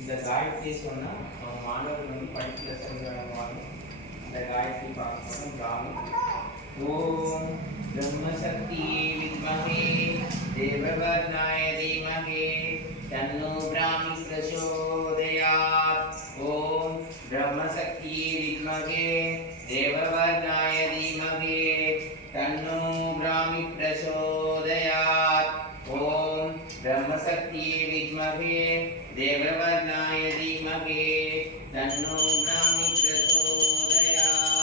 இந்த காயத்ரி சொன்னால் மாணவர்கள் வந்து படிப்பில் சிறந்தவங்க. இந்த காயத்ரி பார்க்கணும் பிராமி. ஓம் பிரம்மசக்தி வித்மஹே தேவவர்ணாய தீமஹே தன்னோ பிராமி பிரச்சோதயாத். ஓம் பிரம்மசக்தி வித்மஹே தேவவர்ணாய தீமஹே தன்னோ பிராமி பிரச்சோதயாத். ஓம் ब्रह्मशक्ति विद्महे देववर्णाय धीमहि तन्नो ब्राह्मी प्रचोदयात्.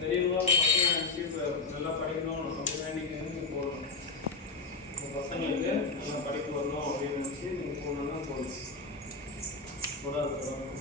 பெரியவங்க பசங்க நினச்சி இப்போ நல்லா படிக்கணும் அப்படின்னு போடணும். பசங்களுக்கு நல்லா படிப்பு வரணும் அப்படின்னு நினச்சி நீங்கள் போடணும்னா போடணும். போடாது போடணும்.